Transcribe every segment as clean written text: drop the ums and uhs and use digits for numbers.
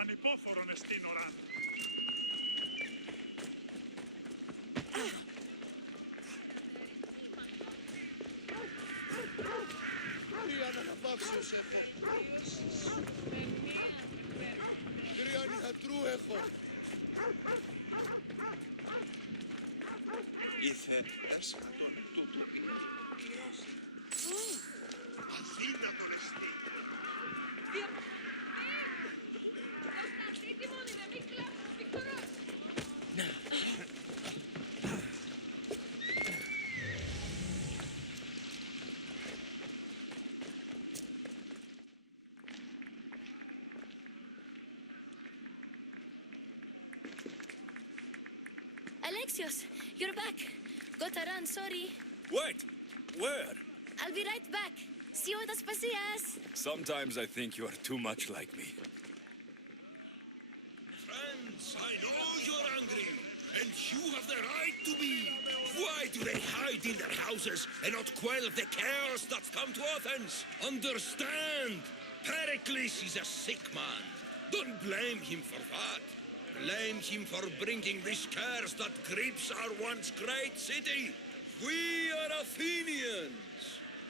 Ανυπόφορον εστίν οράν. Τι αναπαύσεως έχω. Κρυάνη χατρού έχω. Ήθε έσχατον τούτου κυρώσε. Αδύνατον εστί. Alexios, you're back. Gotta run, sorry. Wait! Where? I'll be right back. See you at Aspasias. Sometimes I think you are too much like me. Friends, I know you're angry, and you have the right to be. Why do they hide in their houses and not quell the chaos that's come to Athens? Understand! Pericles is a sick man. Don't blame him for that. Blame him for bringing this curse that grips our once great city. We are Athenians.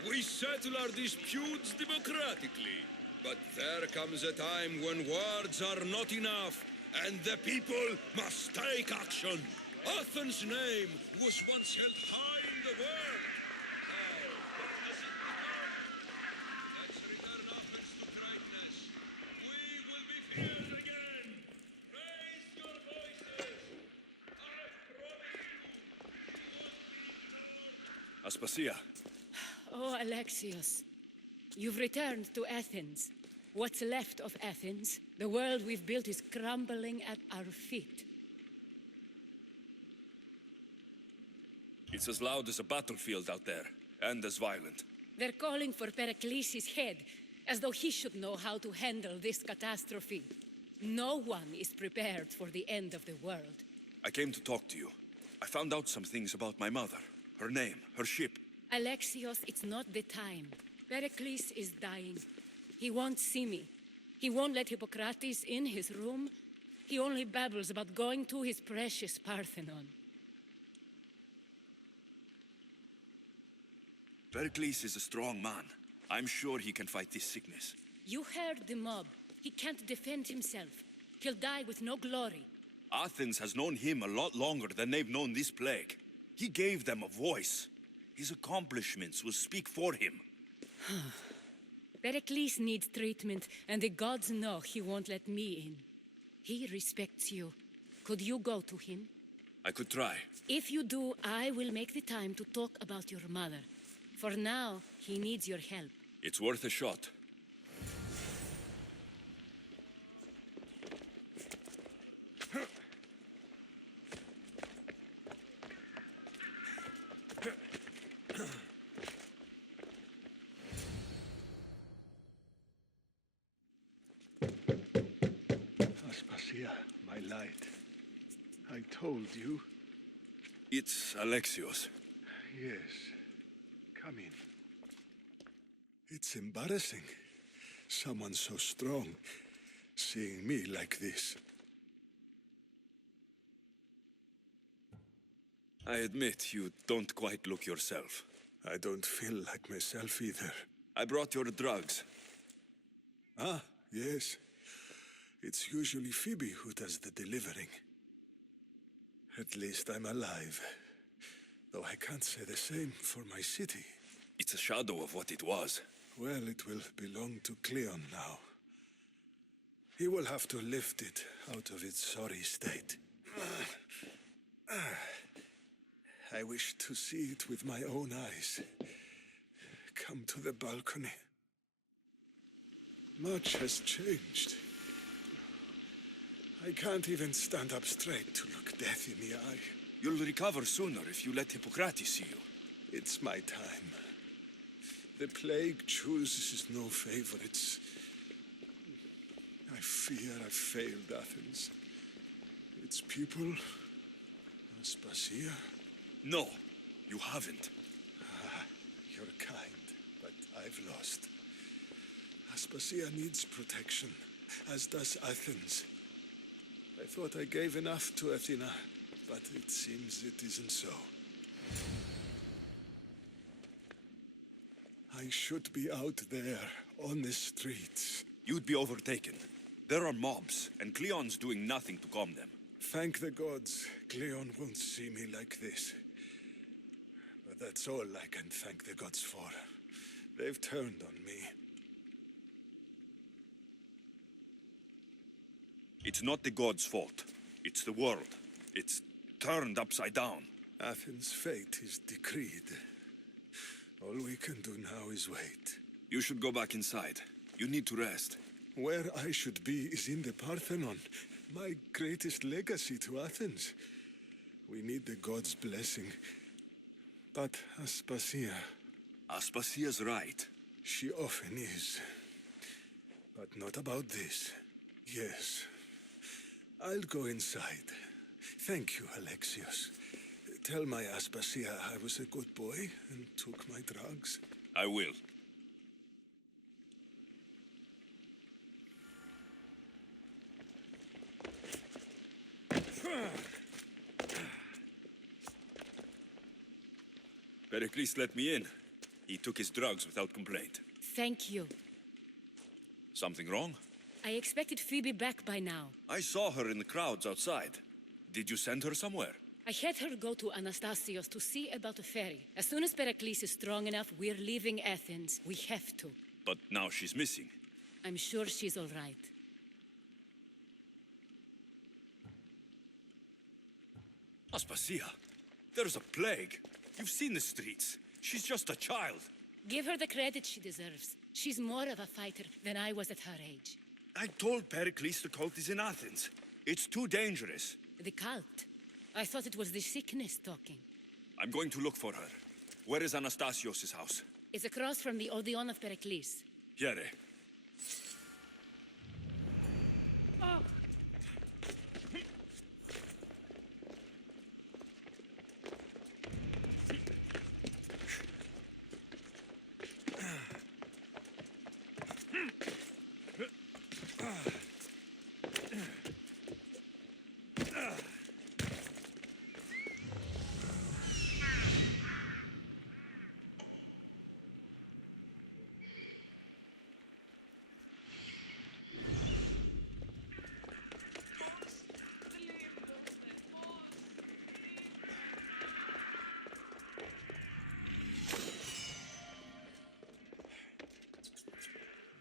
We settle our disputes democratically. But there comes a time when words are not enough, and the people must take action. Athens' name was once held high in the world. Now, what has it become? Let's return Athens to greatness. We will be fierce again. Raise your voices. I promise you. Aspasia. Oh, Alexios. You've returned to Athens. What's left of Athens, the world we've built is crumbling at our feet. It's as loud as a battlefield out there, and as violent. They're calling for Pericles' head, as though he should know how to handle this catastrophe. No one is prepared for the end of the world. I came to talk to you. I found out some things about my mother, her name, her ship. Alexios, it's not the time. Pericles is dying. He won't see me. He won't let Hippocrates in his room. He only babbles about going to his precious Parthenon. Pericles is a strong man. I'm sure he can fight this sickness. You heard the mob. He can't defend himself. He'll die with no glory. Athens has known him a lot longer than they've known this plague. He gave them a voice. His accomplishments will speak for him. Pericles needs treatment, and the gods know he won't let me in. He respects you. Could you go to him? I could try. If you do, I will make the time to talk about your mother. For now, he needs your help. It's worth a shot. Aspasia, my light. I told you. It's Alexios. Yes. Come in. It's embarrassing. Someone so strong, seeing me like this. I admit you don't quite look yourself. I don't feel like myself either. I brought your drugs. Ah, yes. It's usually Phoebe who does the delivering. At least I'm alive. Though I can't say the same for my city. It's a shadow of what it was. Well, it will belong to Cleon now. He will have to lift it out of its sorry state. I wish to see it with my own eyes. Come to the balcony. Much has changed. I can't even stand up straight to look death in the eye. You'll recover sooner if you let Hippocrates see you. It's my time. The plague chooses no favorites. I fear I've failed Athens. Its people, Aspasia. No, you haven't. You're kind, but I've lost. Aspasia needs protection, as does Athens. I thought I gave enough to Athena, but it seems it isn't so. I should be out there, on the streets. You'd be overtaken. There are mobs, and Cleon's doing nothing to calm them. Thank the gods, Cleon won't see me like this. But that's all I can thank the gods for. They've turned on me. It's not the gods' fault. It's the world. It's turned upside down. Athens' fate is decreed. All we can do now is wait. You should go back inside. You need to rest. Where I should be is in the Parthenon, my greatest legacy to Athens. We need the gods' blessing. But Aspasia... Aspasia's right. She often is. But not about this. Yes. I'll go inside. Thank you, Alexios. Tell my Aspasia I was a good boy and took my drugs. I will. Pericles let me in. He took his drugs without complaint. Thank you. Something wrong? I expected Phoebe back by now. I saw her in the crowds outside. Did you send her somewhere? I had her go to Anastasios to see about a ferry. As soon as Pericles is strong enough, we're leaving Athens. We have to. But now she's missing. I'm sure she's all right. Aspasia, there's a plague. You've seen the streets. She's just a child. Give her the credit she deserves. She's more of a fighter than I was at her age. I told Pericles the cult is in Athens. It's too dangerous. The cult? I thought it was the sickness talking. I'm going to look for her. Where is Anastasios' house? It's across from the Odeon of Pericles. Here.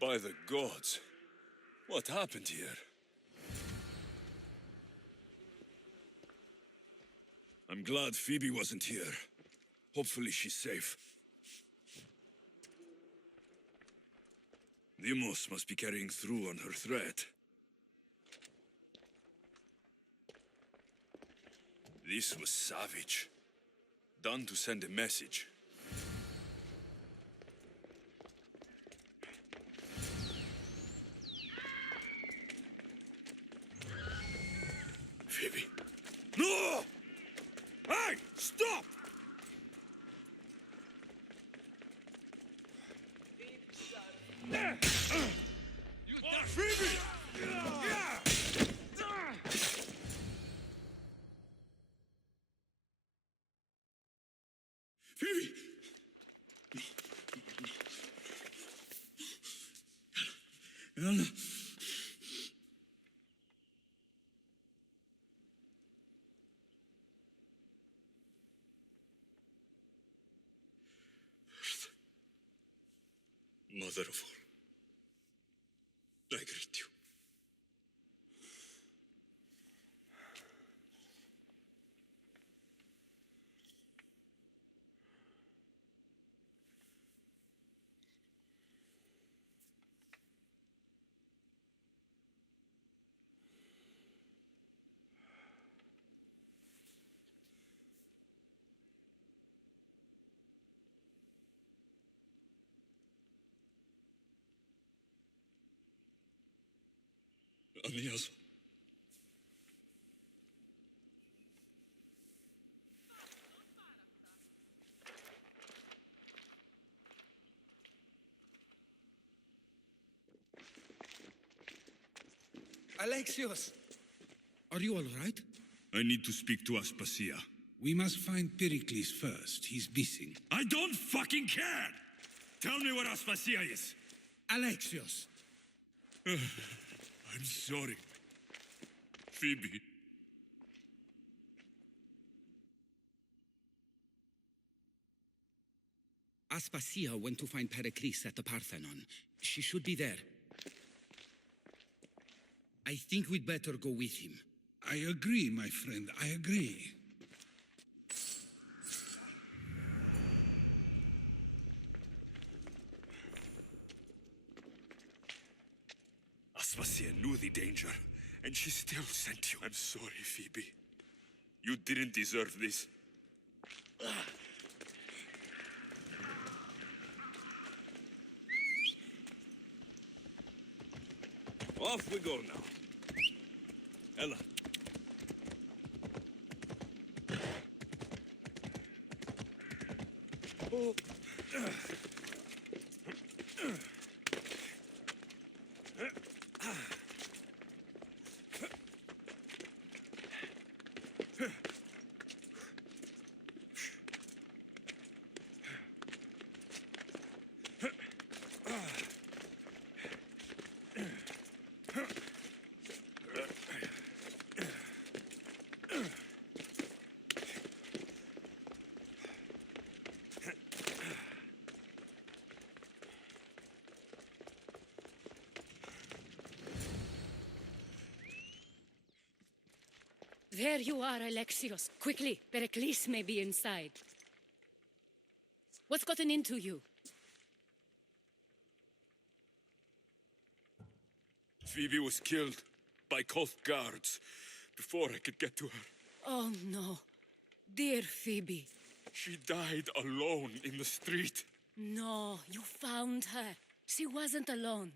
By the gods, what happened here? I'm glad Phoebe wasn't here. Hopefully she's safe. Deimos must be carrying through on her threat. This was savage. Done to send a message. Phoebe. No! Hey! Stop! Phoebe! Phoebe! Anna. Mother of all, I greet you. Anias. Alexios! Are you all right? I need to speak to Aspasia. We must find Pericles first. He's missing. I don't fucking care! Tell me where Aspasia is! Alexios! I'm sorry. Phoebe. Aspasia went to find Pericles at the Parthenon. She should be there. I think we'd better go with him. I agree, my friend. I agree. Aspasia knew the danger, and she still sent you. I'm sorry, Phoebe. You didn't deserve this. Off we go now. Ella. Oh. There you are, Alexios. Quickly, Pericles may be inside. What's gotten into you? Phoebe was killed by cult guards before I could get to her. Oh, no. Dear Phoebe. She died alone in the street. No, you found her. She wasn't alone.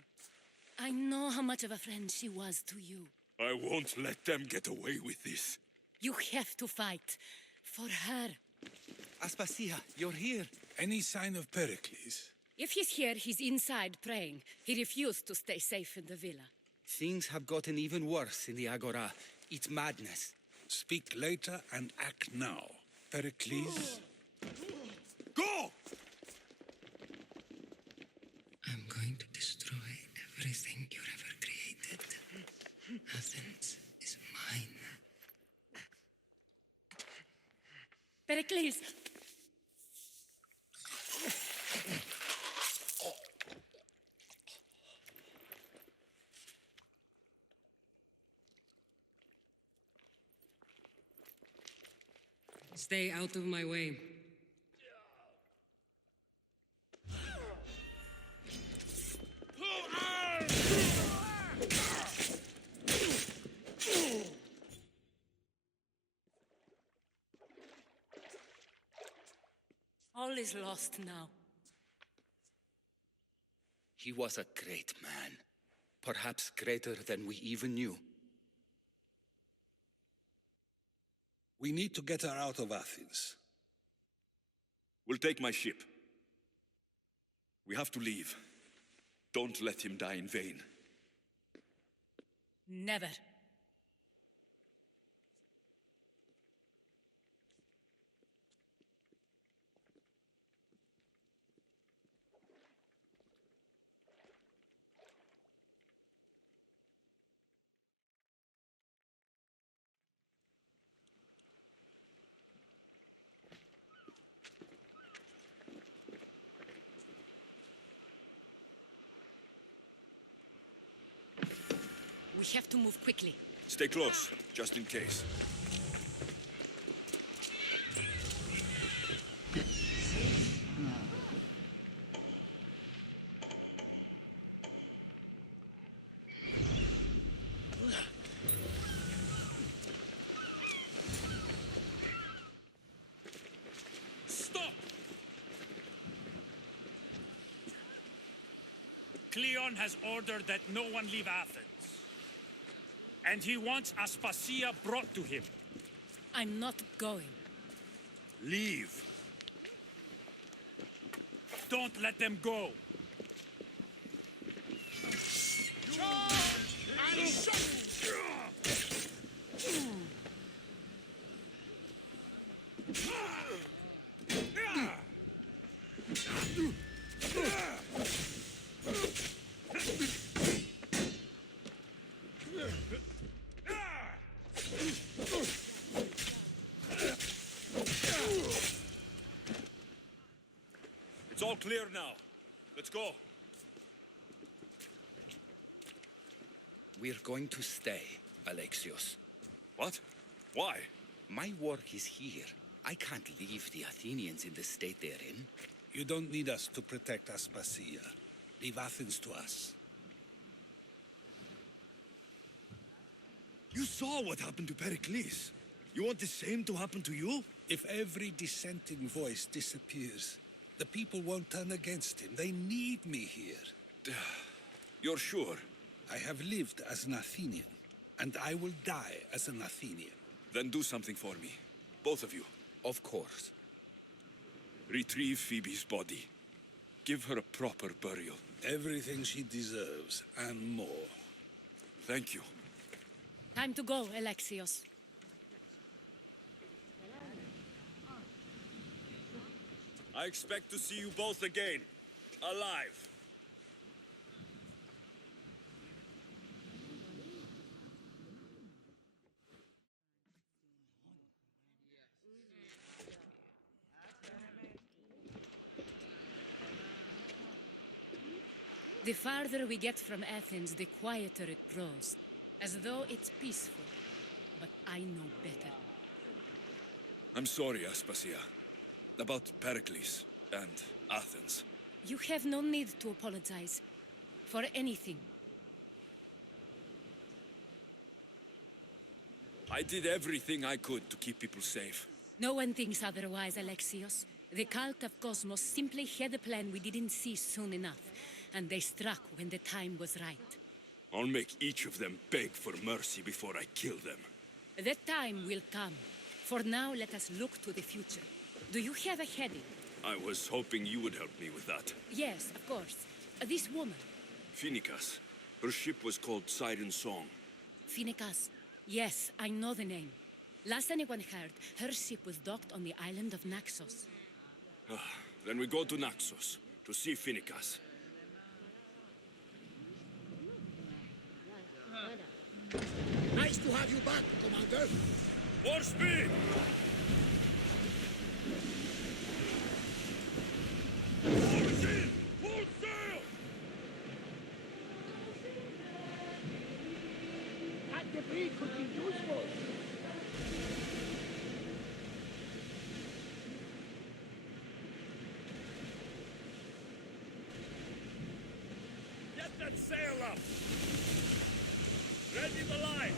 I know how much of a friend she was to you. I won't let them get away with this. You have to fight. For her. Aspasia, you're here. Any sign of Pericles? If he's here, he's inside praying. He refused to stay safe in the villa. Things have gotten even worse in the Agora. It's madness. Speak later and act now. Pericles? Go! I'm going to destroy everything you've ever created. Athens is mine. Pericles! Stay out of my way. All is lost now. He was a great man. Perhaps greater than we even knew. We need to get her out of Athens. We'll take my ship. We have to leave. Don't let him die in vain. Never. We have to move quickly. Stay close, just in case. Stop! Cleon has ordered that no one leave Athens. And he wants Aspasia brought to him. I'm not going. Leave. Don't let them go. It's all clear now. Let's go. We're going to stay, Alexios. What? Why? My work is here. I can't leave the Athenians in the state they're in. You don't need us to protect Aspasia. Leave Athens to us. You saw what happened to Pericles. You want the same to happen to you? If every dissenting voice disappears, the people won't turn against him. They need me here. You're sure? I have lived as an Athenian, and I will die as an Athenian. Then do something for me. Both of you. Of course. Retrieve Phoebe's body. Give her a proper burial. Everything she deserves, and more. Thank you. Time to go, Alexios. I expect to see you both again. Alive. The farther we get from Athens, the quieter it grows. As though it's peaceful. But I know better. I'm sorry, Aspasia. About Pericles and Athens. You have no need to apologize. For anything. I did everything I could to keep people safe. No one thinks otherwise, Alexios. The cult of Cosmos simply had a plan we didn't see soon enough. And they struck when the time was right. I'll make each of them beg for mercy before I kill them. That time will come. For now, let us look to the future. Do you have a heading? I was hoping you would help me with that. Yes, of course. This woman. Phoenicas. Her ship was called Siren Song. Phoenicas. Yes, I know the name. Last anyone heard, her ship was docked on the island of Naxos. Then we go to Naxos to see Phoenicas. Nice to have you back, Commander. More speed! Oars in! Full sail! That debris could be useful. Get that sail up! Ready the line!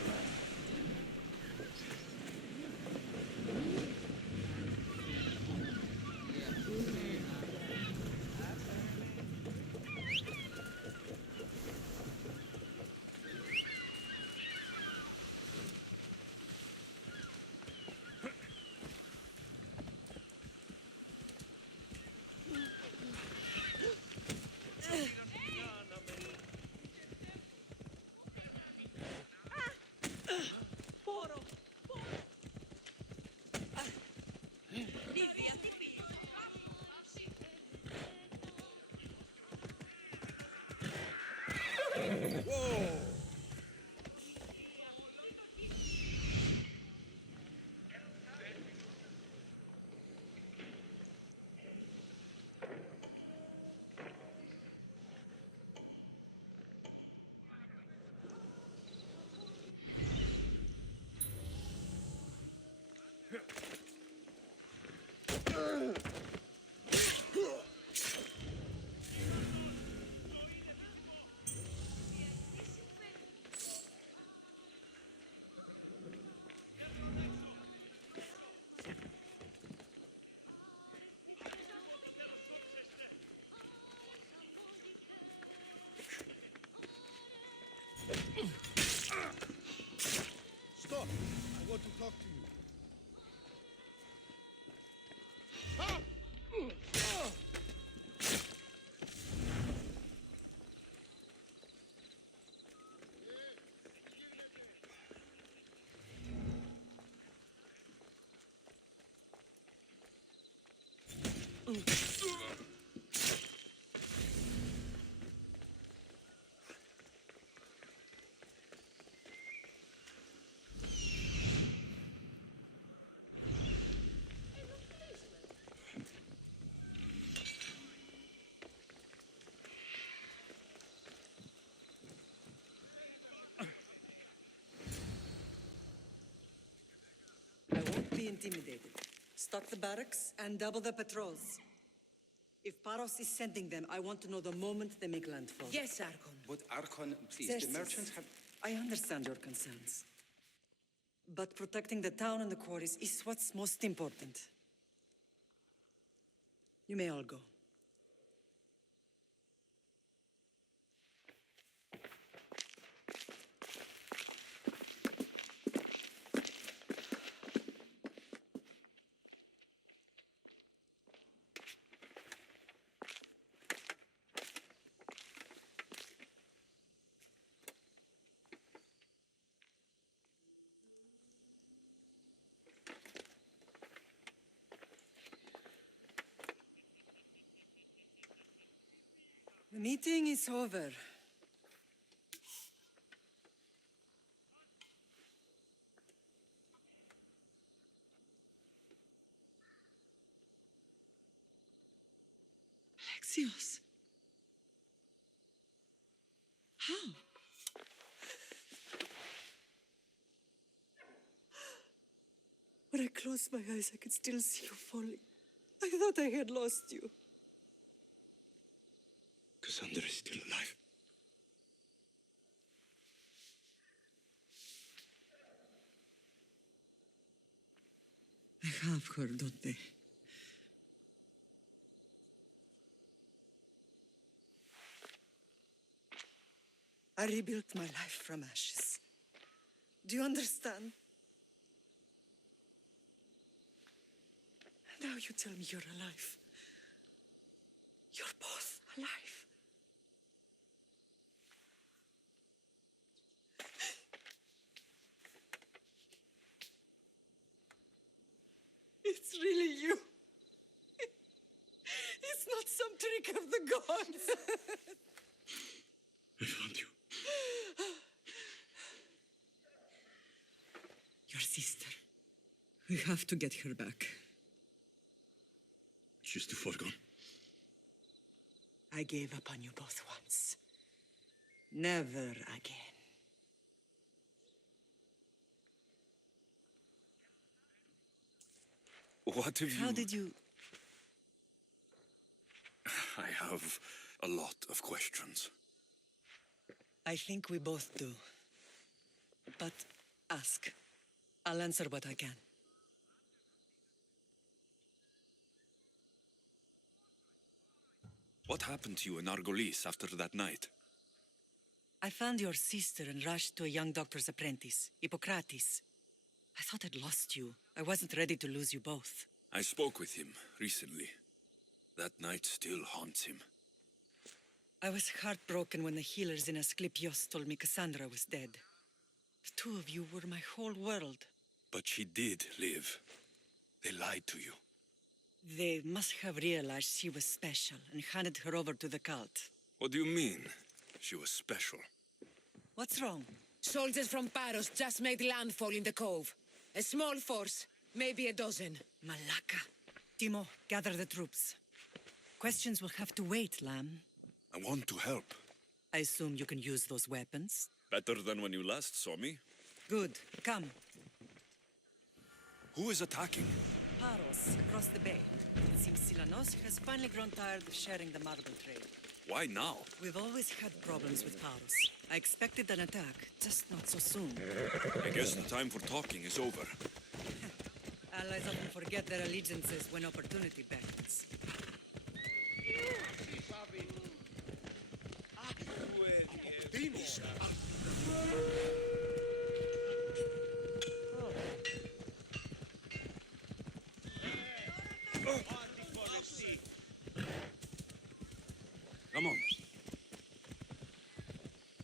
Stop! I want to talk to you. intimidated. Stock the barracks and double the patrols. If Paros is sending them, I want to know the moment they make landfall. Yes, Archon. But Archon, please, Xerxes, the merchants have... I understand your concerns. But protecting the town and the quarries is what's most important. You may all go. The meeting is over. Naxos. How? When I closed my eyes, I could still see you falling. I thought I had lost you. Cassandra is still alive. I have her, don't they? I rebuilt my life from ashes. Do you understand? Now you tell me you're alive. You're both alive. It's really you. It's not some trick of the gods. I found you. Your sister. We have to get her back. She's too far gone. I gave up on you both once. Never again. What have you... How did you... I have a lot of questions. I think we both do. But ask. I'll answer what I can. What happened to you in Argolis after that night? I found your sister and rushed to a young doctor's apprentice, Hippocrates. I thought I'd lost you. I wasn't ready to lose you both. I spoke with him recently. That night still haunts him. I was heartbroken when the healers in Asclepios told me Cassandra was dead. The two of you were my whole world. But she did live. They lied to you. They must have realized she was special and handed her over to the cult. What do you mean? She was special. What's wrong? Soldiers from Paros just made landfall in the cove. A small force, maybe a dozen. Malaka. Timo, gather the troops. Questions will have to wait, Lamb. I want to help. I assume you can use those weapons? Better than when you last saw me. Good. Come. Who is attacking? Paros, across the bay. It seems Silanos has finally grown tired of sharing the marble trade. Why now? We've always had problems with Paros. I expected an attack, just not so soon. I guess the time for talking is over. Allies often forget their allegiances when opportunity beckons. Come on.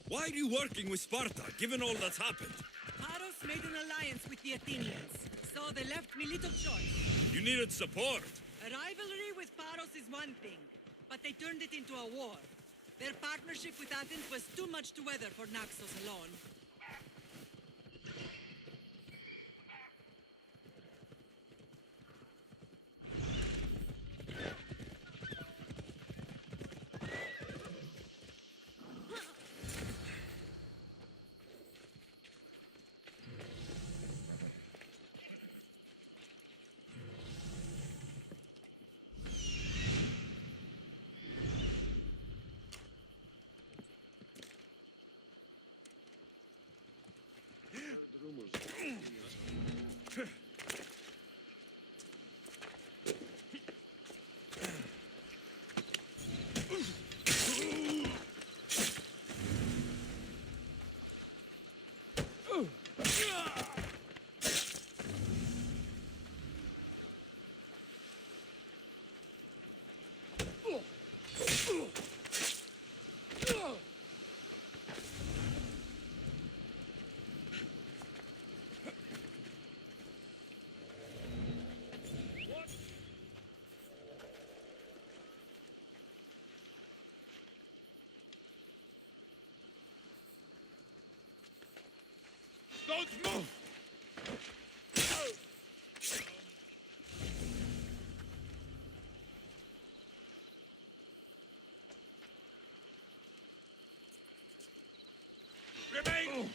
Why are you working with Sparta, given all that's happened? Paros made an alliance with the Athenians, so they left me little choice. You needed support. A rivalry with Paros is one thing, but they turned it into a war. Their partnership with Athens was too much to weather for Naxos alone. Don't move! Remain!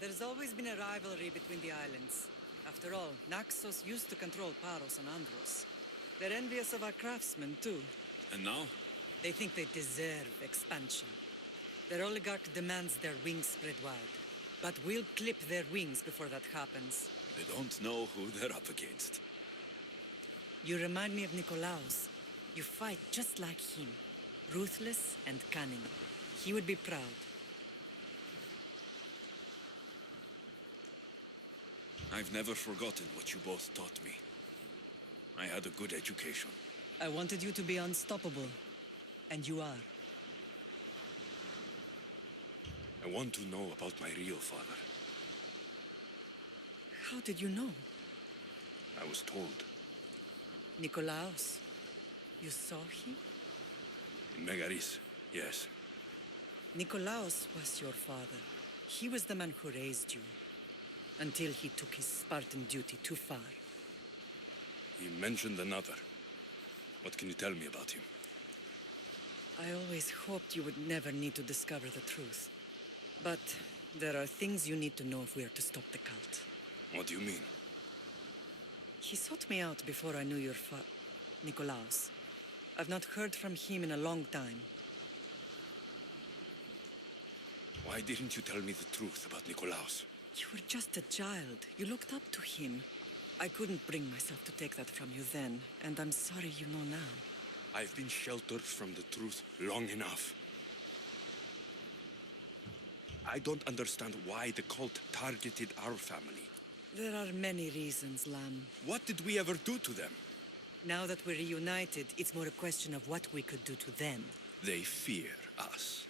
There's always been a rivalry between the islands. After all, Naxos used to control Paros and Andros. They're envious of our craftsmen, too. And now? They think they deserve expansion. Their oligarch demands their wings spread wide. But we'll clip their wings before that happens. They don't know who they're up against. You remind me of Nikolaos. You fight just like him. Ruthless and cunning. He would be proud. I've never forgotten what you both taught me. I had a good education. I wanted you to be unstoppable. And you are. I want to know about my real father. How did you know? I was told. Nikolaos. You saw him? In Megaris, yes. Nikolaos was your father. He was the man who raised you. Until he took his Spartan duty too far. He mentioned another. What can you tell me about him? I always hoped you would never need to discover the truth. But there are things you need to know if we are to stop the cult. What do you mean? He sought me out before I knew your Nikolaos. I've not heard from him in a long time. Why didn't you tell me the truth about Nikolaos? You were just a child. You looked up to him. I couldn't bring myself to take that from you then, and I'm sorry you know now. I've been sheltered from the truth long enough. I don't understand why the cult targeted our family. There are many reasons, Lamb. What did we ever do to them? Now that we're reunited, it's more a question of what we could do to them. They fear us.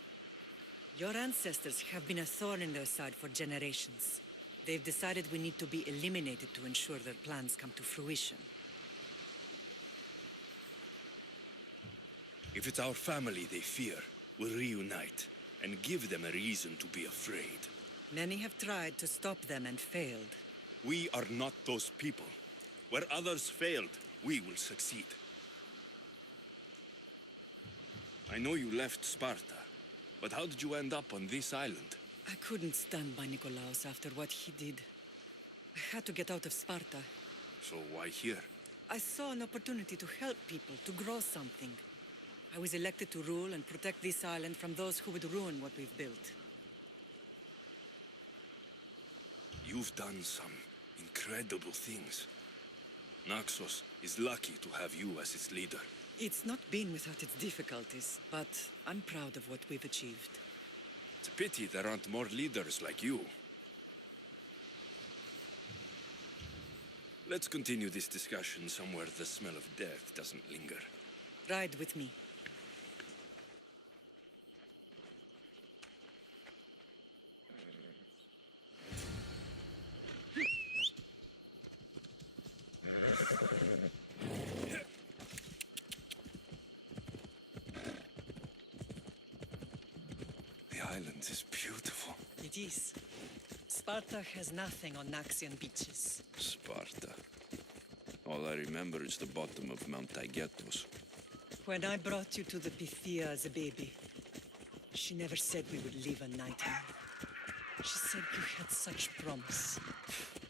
Your ancestors have been a thorn in their side for generations. They've decided we need to be eliminated to ensure their plans come to fruition. If it's our family they fear, we'll reunite and give them a reason to be afraid. Many have tried to stop them and failed. We are not those people. Where others failed, we will succeed. I know you left Sparta, but how did you end up on this island? I couldn't stand by Nikolaos after what he did. I had to get out of Sparta. So why here? I saw an opportunity to help people, to grow something. I was elected to rule and protect this island from those who would ruin what we've built. You've done some incredible things. Naxos is lucky to have you as its leader. It's not been without its difficulties, but I'm proud of what we've achieved. It's a pity there aren't more leaders like you. Let's continue this discussion somewhere the smell of death doesn't linger. Ride with me. Island is beautiful. It is. Sparta has nothing on Naxian beaches. Sparta. All I remember is the bottom of Mount Taygetos. When I brought you to the Pythia as a baby, she never said we would live a night here. She said you had such promise.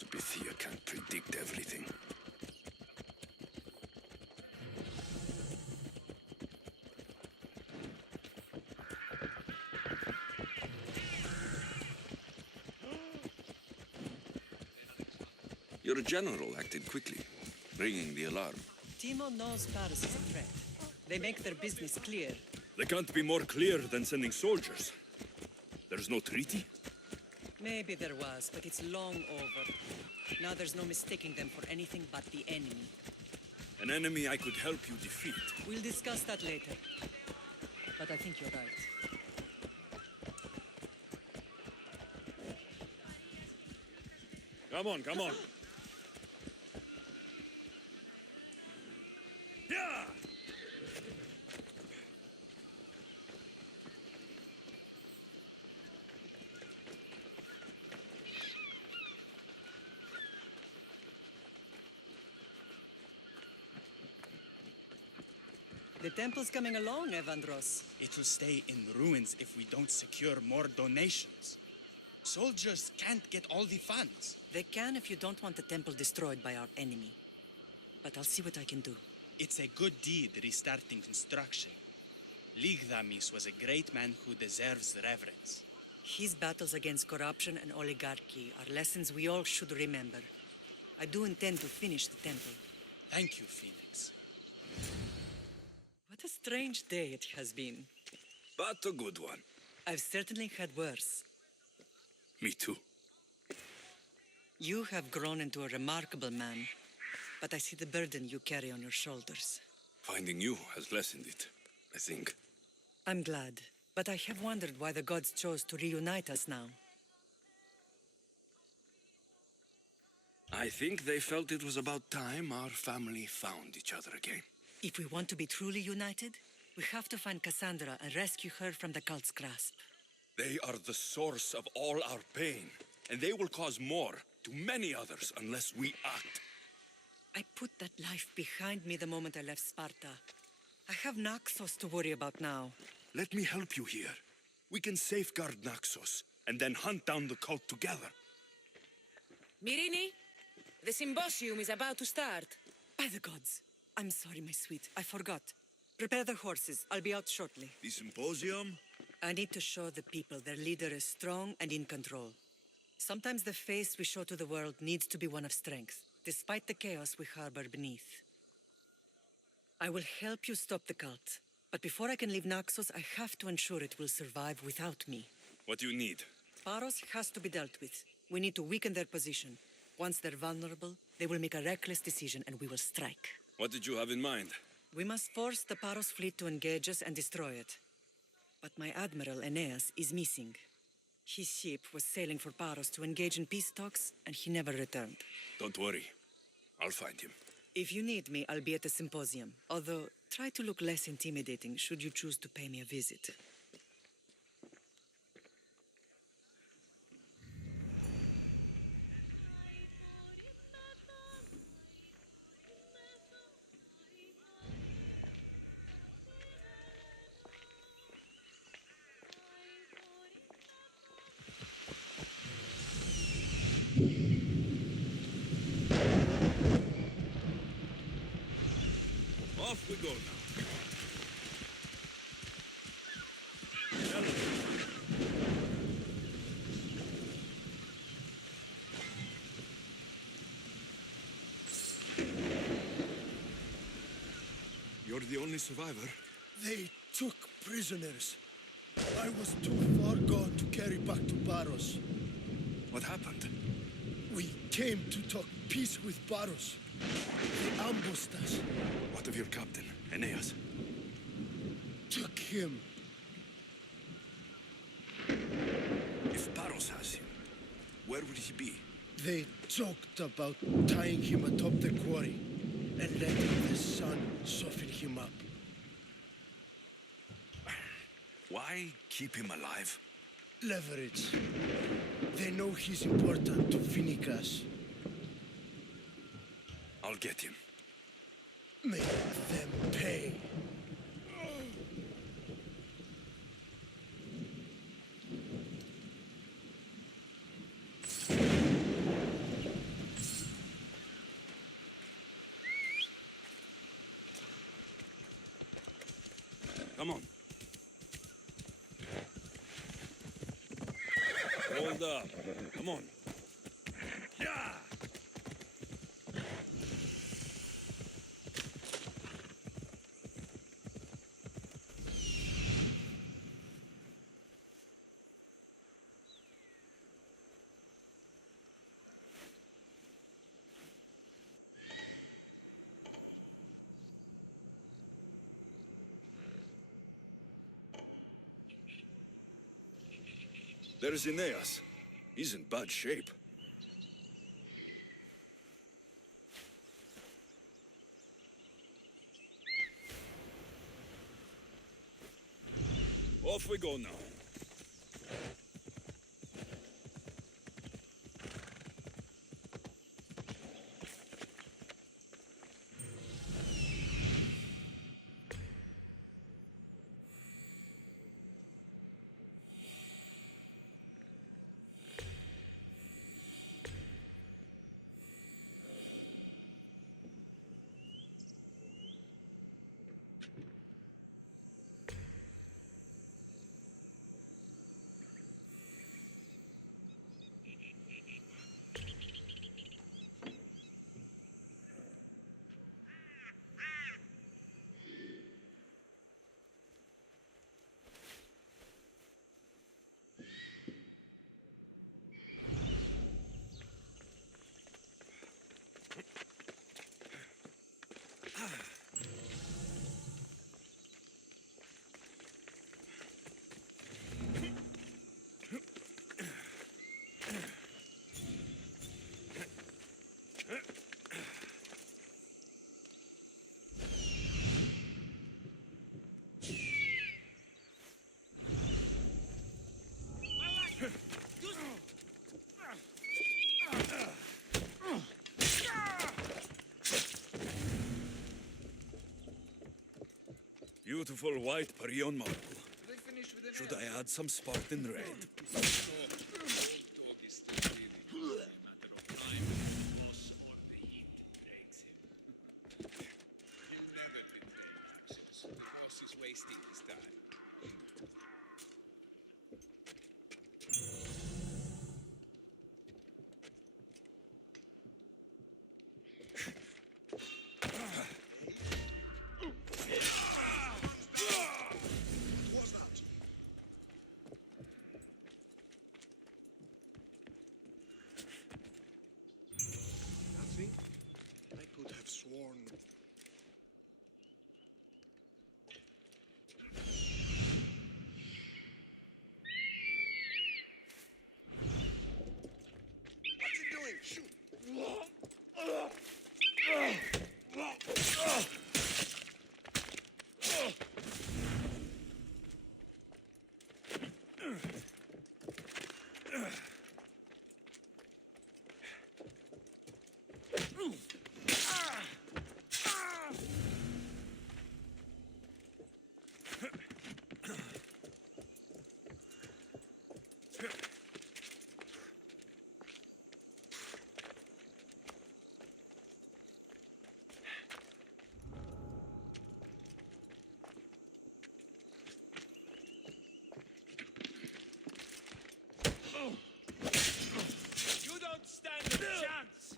The Pythia can't predict everything. Your general acted quickly. ringing the alarm. Timo knows Paros is a threat. They make their business clear. They can't be more clear than sending soldiers. There's no treaty? Maybe there was, but it's long over. Now there's no mistaking them for anything but the enemy. An enemy I could help you defeat. We'll discuss that later. But I think you're right. Come on, come on. Yeah! The temple's coming along, Evandros. It will stay in ruins if we don't secure more donations. Soldiers can't get all the funds. They can if you don't want the temple destroyed by our enemy. But I'll see what I can do. It's a good deed restarting construction. Ligdamis was a great man who deserves reverence. His battles against corruption and oligarchy are lessons we all should remember. I do intend to finish the temple. Thank you, Phoenix. What a strange day it has been. But a good one. I've certainly had worse. Me too. You have grown into a remarkable man, but I see the burden you carry on your shoulders. Finding you has lessened it, I think. I'm glad, but I have wondered why the gods chose to reunite us now. I think they felt it was about time our family found each other again. If we want to be truly united, we have to find Cassandra and rescue her from the cult's grasp. They are the source of all our pain, and they will cause more to many others unless we act. I put that life behind me the moment I left Sparta. I have Naxos to worry about now. Let me help you here. We can safeguard Naxos, and then hunt down the cult together. Myrrine, the symposium is about to start. By the gods. I'm sorry, my sweet. I forgot. Prepare the horses. I'll be out shortly. The symposium? I need to show the people their leader is strong and in control. Sometimes the face we show to the world needs to be one of strength, despite the chaos we harbor beneath. I will help you stop the cult, but before I can leave Naxos, I have to ensure it will survive without me. What do you need? Paros has to be dealt with. We need to weaken their position. Once they're vulnerable, they will make a reckless decision and we will strike. What did you have in mind? We must force the Paros fleet to engage us and destroy it. But my admiral, Aeneas, is missing. His ship was sailing for Paros to engage in peace talks, and he never returned. Don't worry. I'll find him. If you need me, I'll be at the symposium. Although, try to look less intimidating should you choose to pay me a visit. Off we go now. You're the only survivor? They took prisoners. I was too far gone to carry back to Paros. What happened? We came to talk peace with Paros. They ambushed us. What of your captain, Aeneas? Took him. If Paros has him, where would he be? They talked about tying him atop the quarry and letting the sun soften him up. Why keep him alive? Leverage. They know he's important to Phoenix. I'll get him. Make them pay. Come on. Hold up. Come on. Yeah! There's Aeneas. He's in bad shape. Off we go now. Beautiful white Parion marble. Should I add some Spartan red? Wasting his time. Nothing? I could have sworn. What's he doing? Shoot! You don't stand a chance!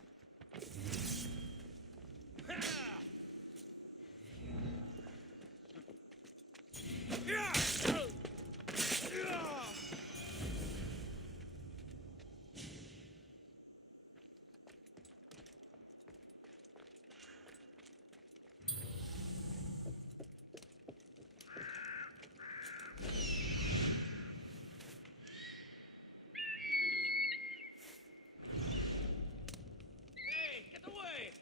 Hey, get away!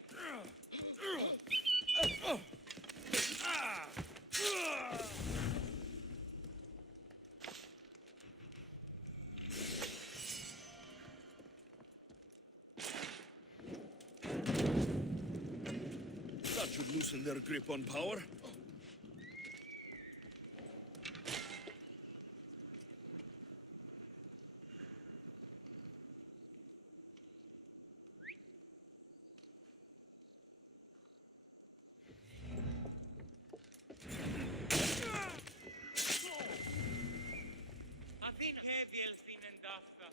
That should loosen their grip on power. Athen hevielsin en dafka.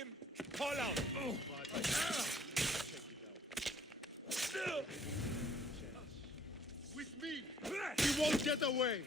him. Call out. With me, he won't get away.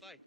Fight.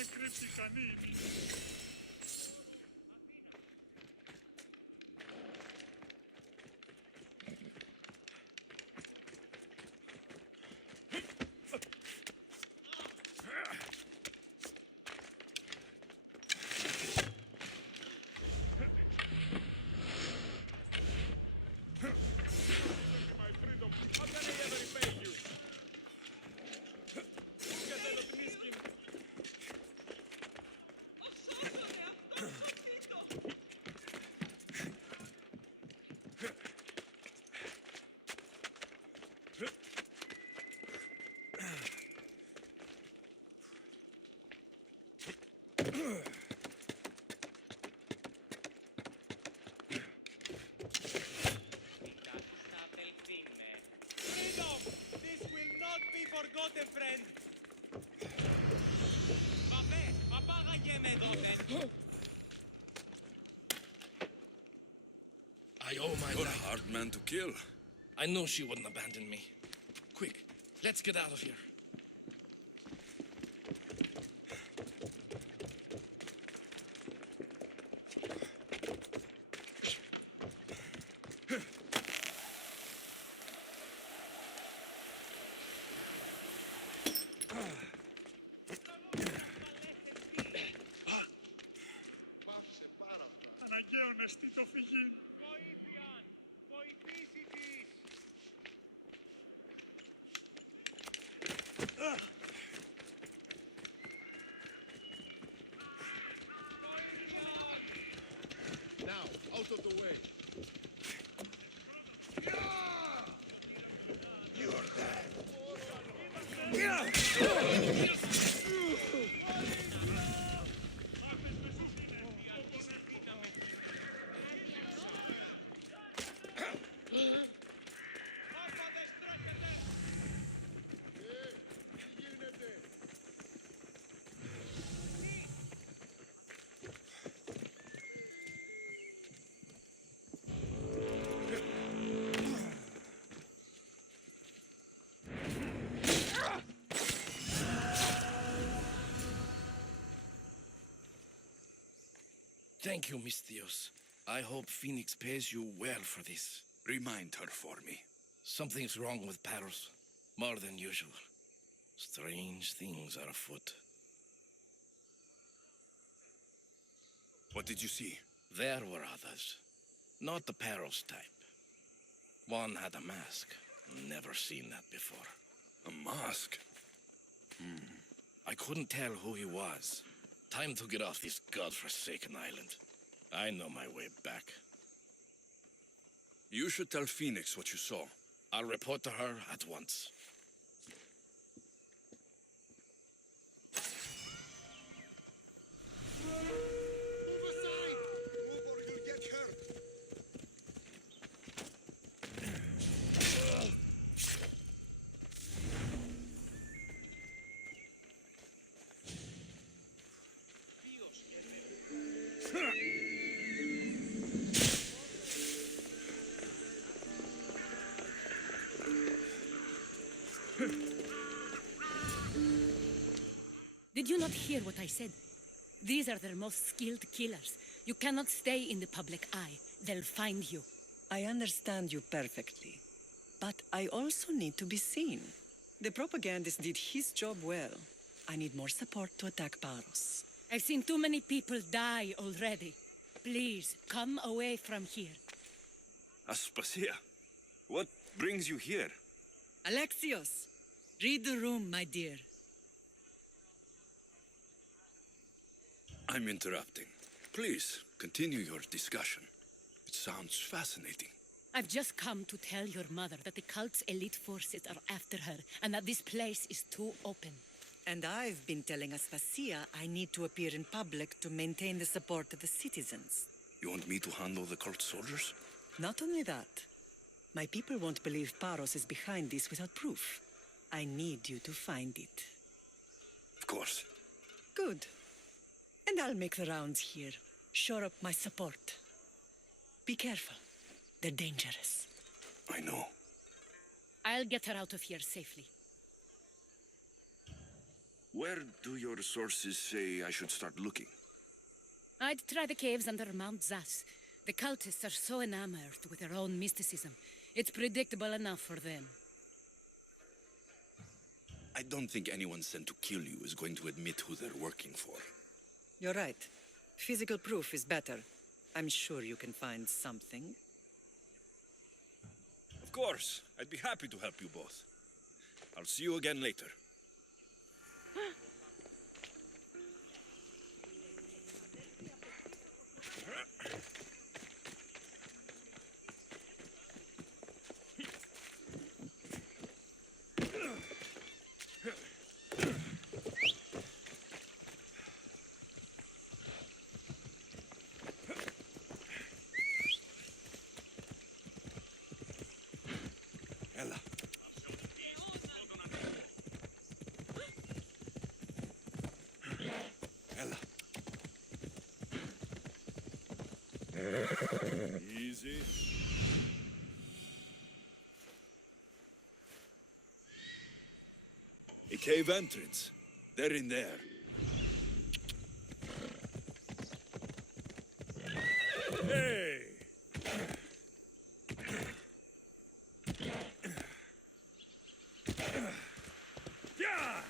Εκρύψει κανείς. Forgotten, friend. Papé, papάγαγε με τότε. I owe my You're life. a hard man to kill. I knew she wouldn't abandon me. Quick, let's get out of here. Αναγκαίωνε τι το φυγήν. Βοήθειαν! Βοηθήσει της! Now, out of the way. You're dead. Thank you, Mystios. I hope Phoenix pays you well for this. Remind her for me. Something's wrong with Paros. More than usual. Strange things are afoot. What did you see? There were others. Not the Paros type. One had a mask. Never seen that before. A mask? I couldn't tell who he was. Time to get off this godforsaken island. I know my way back. You should tell Phoenix what you saw. I'll report to her at once. Did you not hear what I said? These are their most skilled killers. You cannot stay in the public eye. They'll find you. I understand you perfectly. But I also need to be seen. The propagandist did his job well. I need more support to attack Paros. I've seen too many people die already. Please, come away from here. Aspasia, what brings you here? Alexios, read the room, my dear. I'm interrupting. Please, continue your discussion. It sounds fascinating. I've just come to tell your mother that the cult's elite forces are after her, and that this place is too open. And I've been telling Aspasia I need to appear in public to maintain the support of the citizens. You want me to handle the cult soldiers? Not only that. My people won't believe Paros is behind this without proof. I need you to find it. Of course. Good. And I'll make the rounds here. Shore up my support. Be careful. They're dangerous. I know. I'll get her out of here safely. Where do your sources say I should start looking? I'd try the caves under Mount Zas. The cultists are so enamored with their own mysticism. It's predictable enough for them. I don't think anyone sent to kill you is going to admit who they're working for. You're right. Physical proof is better. I'm sure you can find something. Of course. I'd be happy to help you both. I'll see you again later. Easy. A cave entrance. They're in there. Hey! Yeah!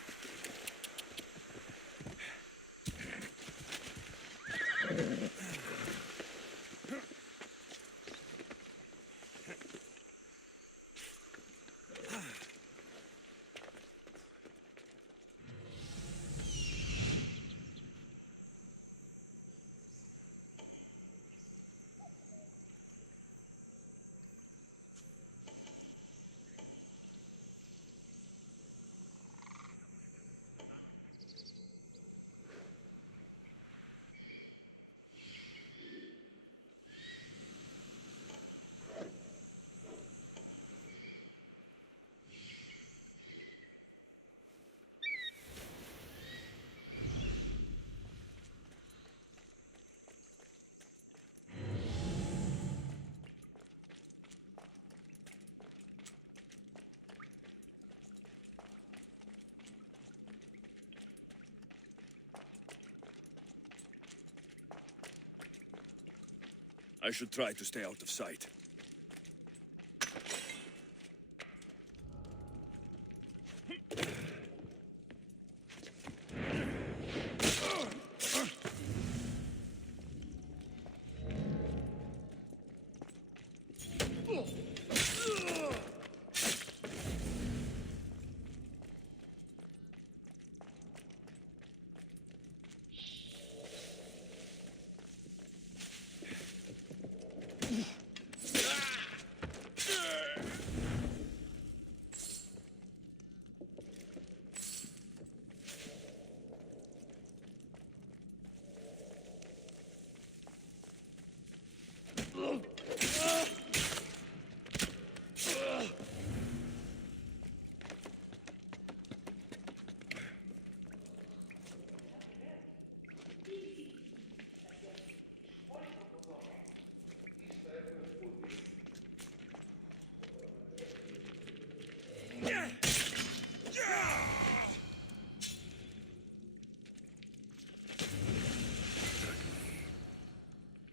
I should try to stay out of sight.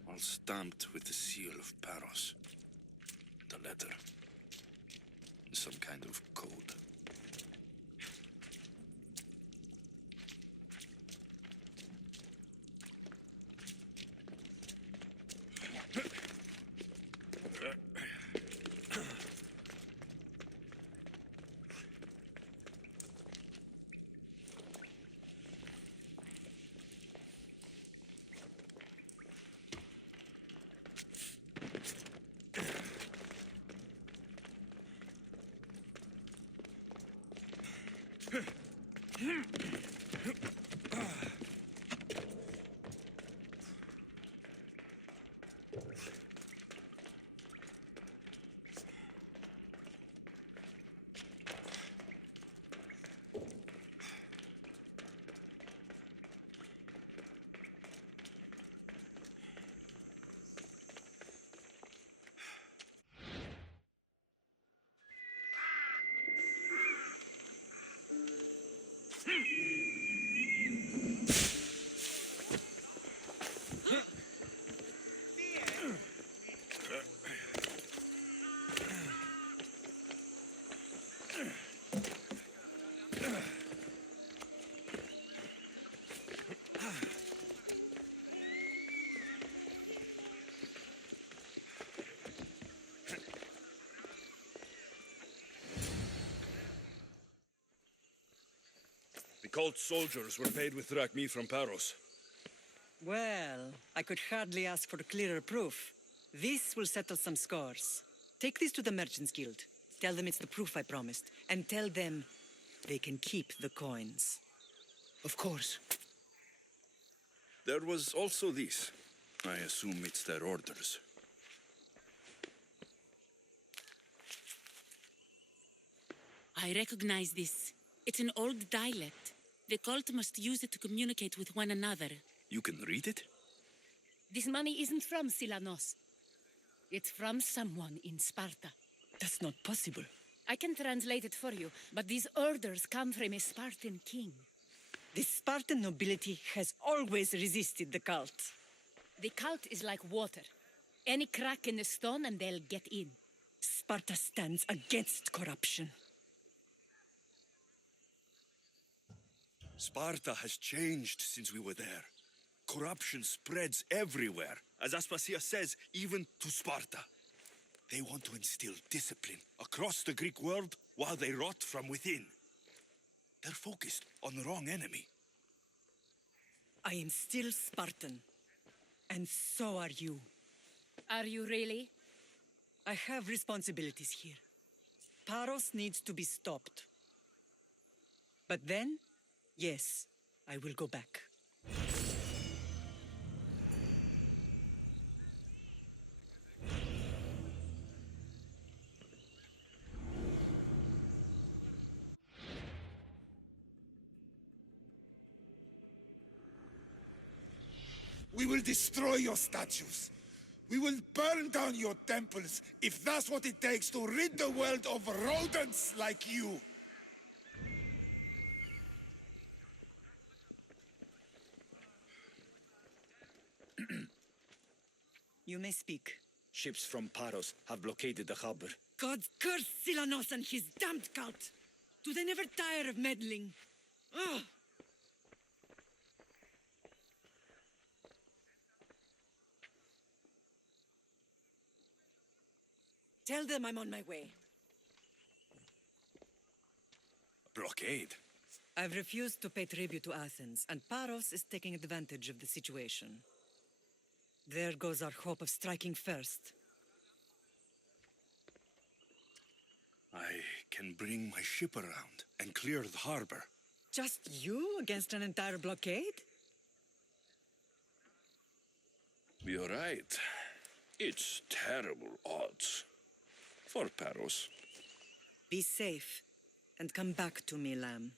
All stamped with the seal of Paros. The letter. Some kind of code. The cult soldiers were paid with drachmi from Paros. Well, I could hardly ask for clearer proof. This will settle some scores. Take this to the Merchants Guild. Tell them it's the proof I promised. And tell them they can keep the coins. Of course. There was also this. I assume it's their orders. I recognize this. It's an old dialect. The cult must use it to communicate with one another. You can read it? This money isn't from Silanos. It's from someone in Sparta. That's not possible. I can translate it for you, but these orders come from a Spartan king. The Spartan nobility has always resisted the cult. The cult is like water. Any crack in the stone and they'll get in. Sparta stands against corruption. Sparta has changed since we were there. Corruption spreads everywhere. As Aspasia says, even to Sparta. They want to instill discipline across the Greek world while they rot from within. They're focused on the wrong enemy. I am still Spartan. And so are you. Are you really? I have responsibilities here. Paros needs to be stopped. But then, yes, I will go back. We will destroy your statues. We will burn down your temples if that's what it takes to rid the world of rodents like you. You may speak. Ships from Paros have blockaded the harbor. God curse Silanos and his damned cult! Do they never tire of meddling? Ugh! Tell them I'm on my way. Blockade? I've refused to pay tribute to Athens, and Paros is taking advantage of the situation. There goes our hope of striking first. I can bring my ship around and clear the harbor. Just you against an entire blockade? You're right. It's terrible odds. For Paros. Be safe, and come back to me, lamb.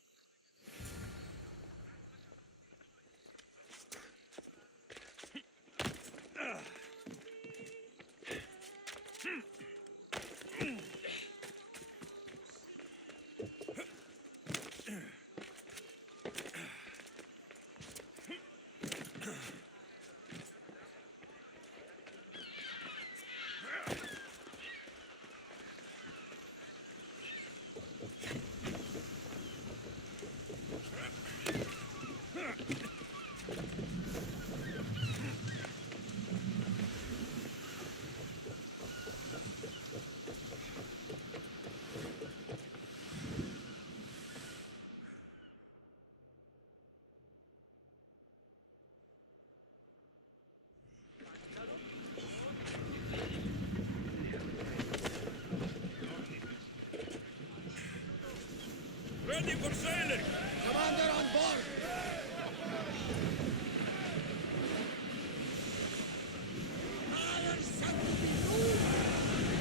Ready for sailing! Commander on board!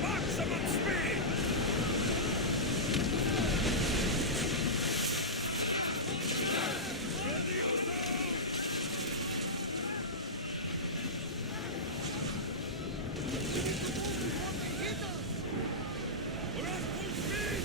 Maximum speed! Ready yourself! We're at full speed!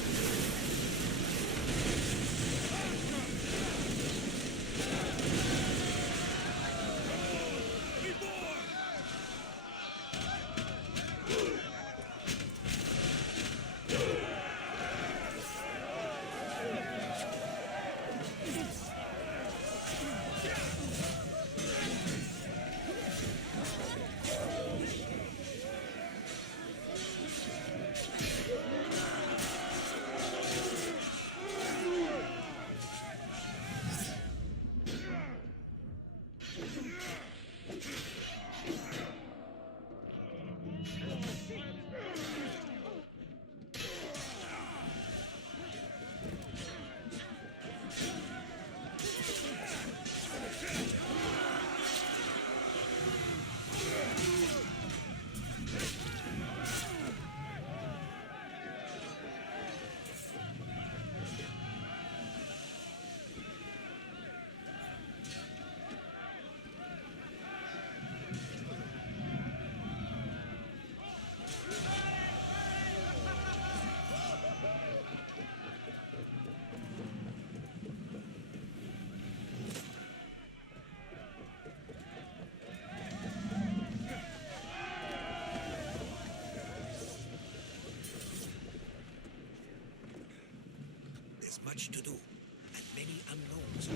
There's much to do, and many unknowns.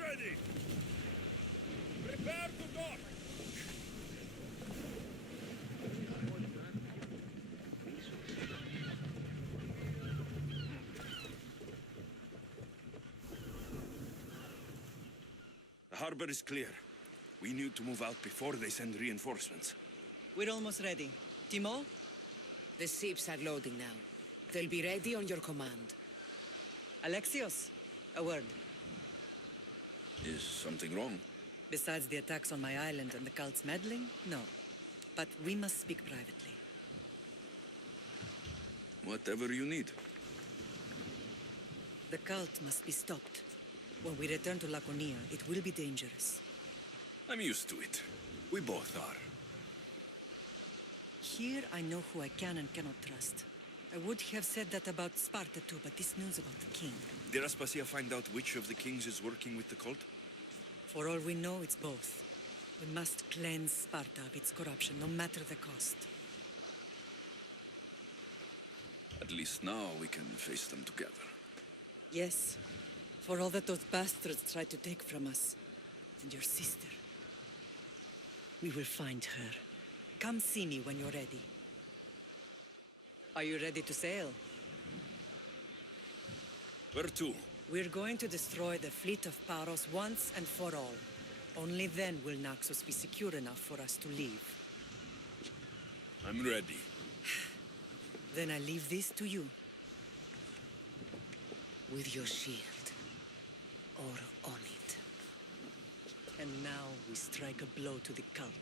ready! Prepare to dock! The harbor is clear. We need to move out before they send reinforcements. We're almost ready. Timo? The ships are loading now. They'll be ready on your command. Alexios, a word. Is something wrong? Besides the attacks on my island and the cult's meddling, no. But we must speak privately. Whatever you need. The cult must be stopped. When we return to Laconia, it will be dangerous. I'm used to it. We both are. Here I know who I can and cannot trust. I would have said that about Sparta too, but this news about the king. Did Aspasia find out which of the kings is working with the cult? For all we know, it's both. We must cleanse Sparta of its corruption, no matter the cost. At least now we can face them together. Yes. For all that those bastards tried to take from us. And your sister. We will find her. Come see me when you're ready. Are you ready to sail? Where to? We're going to destroy the fleet of Paros once and for all. Only then will Naxos be secure enough for us to leave. I'm ready. Then I leave this to you. With your shield. Or on it. And now we strike a blow to the cult.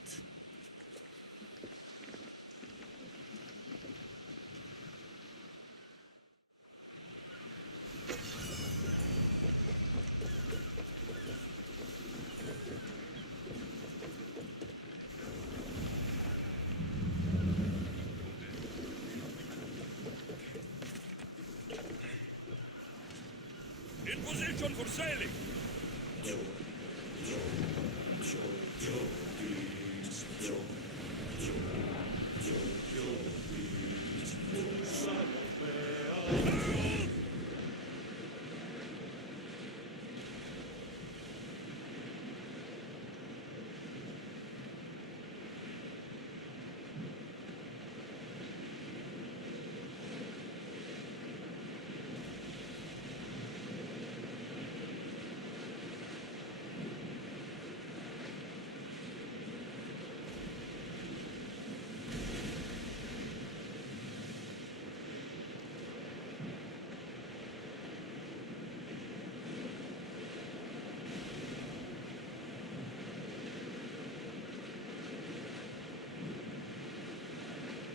In position for sailing!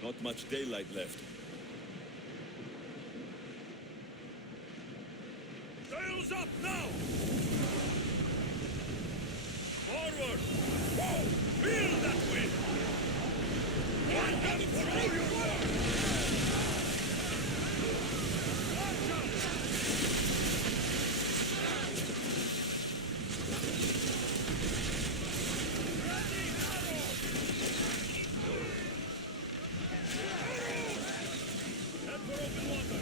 Not much daylight left. Sails up now! Forward! Whoa! Feel that wind! One gun for all your work! Watch out! Ready, arrow! Head for open water!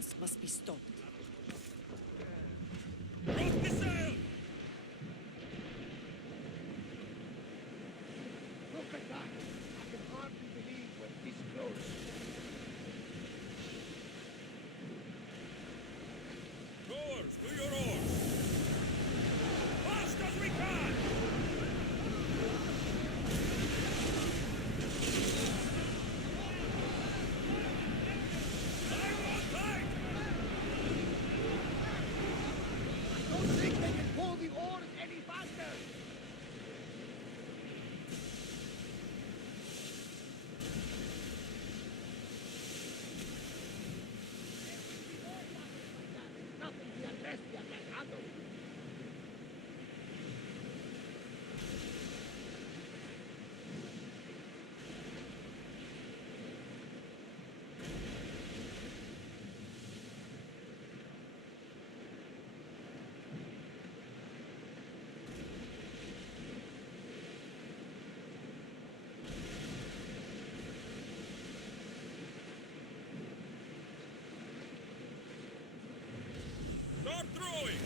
chaos must be stopped. Rock the sail! Look at that! I can hardly believe we're this close. Rowers, to your oars! Fast as we can! Start throwing!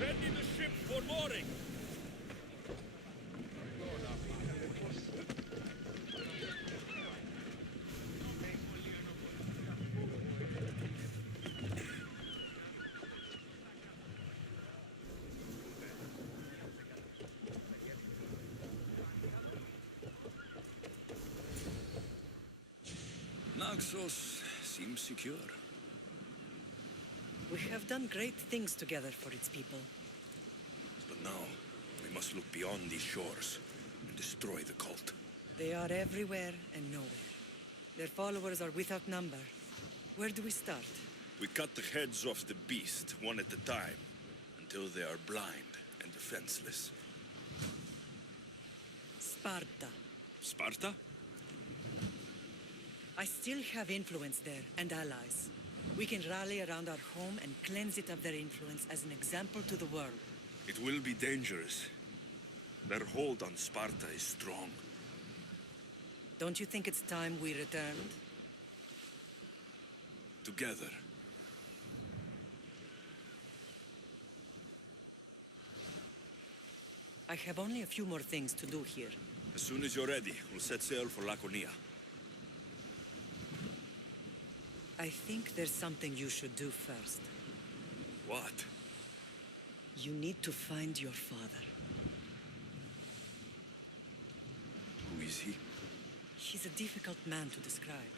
Ready the ship for mooring! Naxos seems secure. We have done great things together for its people. But now, we must look beyond these shores and destroy the cult. They are everywhere and nowhere. Their followers are without number. Where do we start? We cut the heads off the beast, one at a time, until they are blind and defenseless. Sparta. Sparta? I still have influence there, and allies. We can rally around our home and cleanse it of their influence as an example to the world. It will be dangerous. Their hold on Sparta is strong. Don't you think it's time we returned? Together. I have only a few more things to do here. As soon as you're ready, we'll set sail for Laconia. I think there's something you should do first. What? You need to find your father. Who is he? He's a difficult man to describe.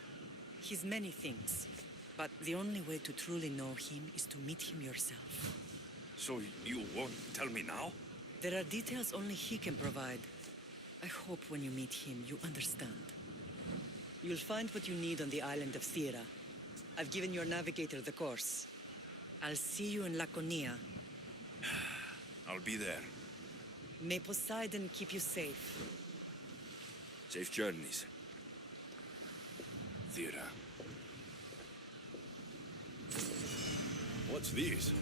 He's many things, but the only way to truly know him is to meet him yourself. So you won't tell me now? There are details only he can provide. I hope when you meet him, you understand. You'll find what you need on the island of Thera. I've given your navigator the course. I'll see you in Laconia. I'll be there. May Poseidon keep you safe. Safe journeys. Thera. What's this?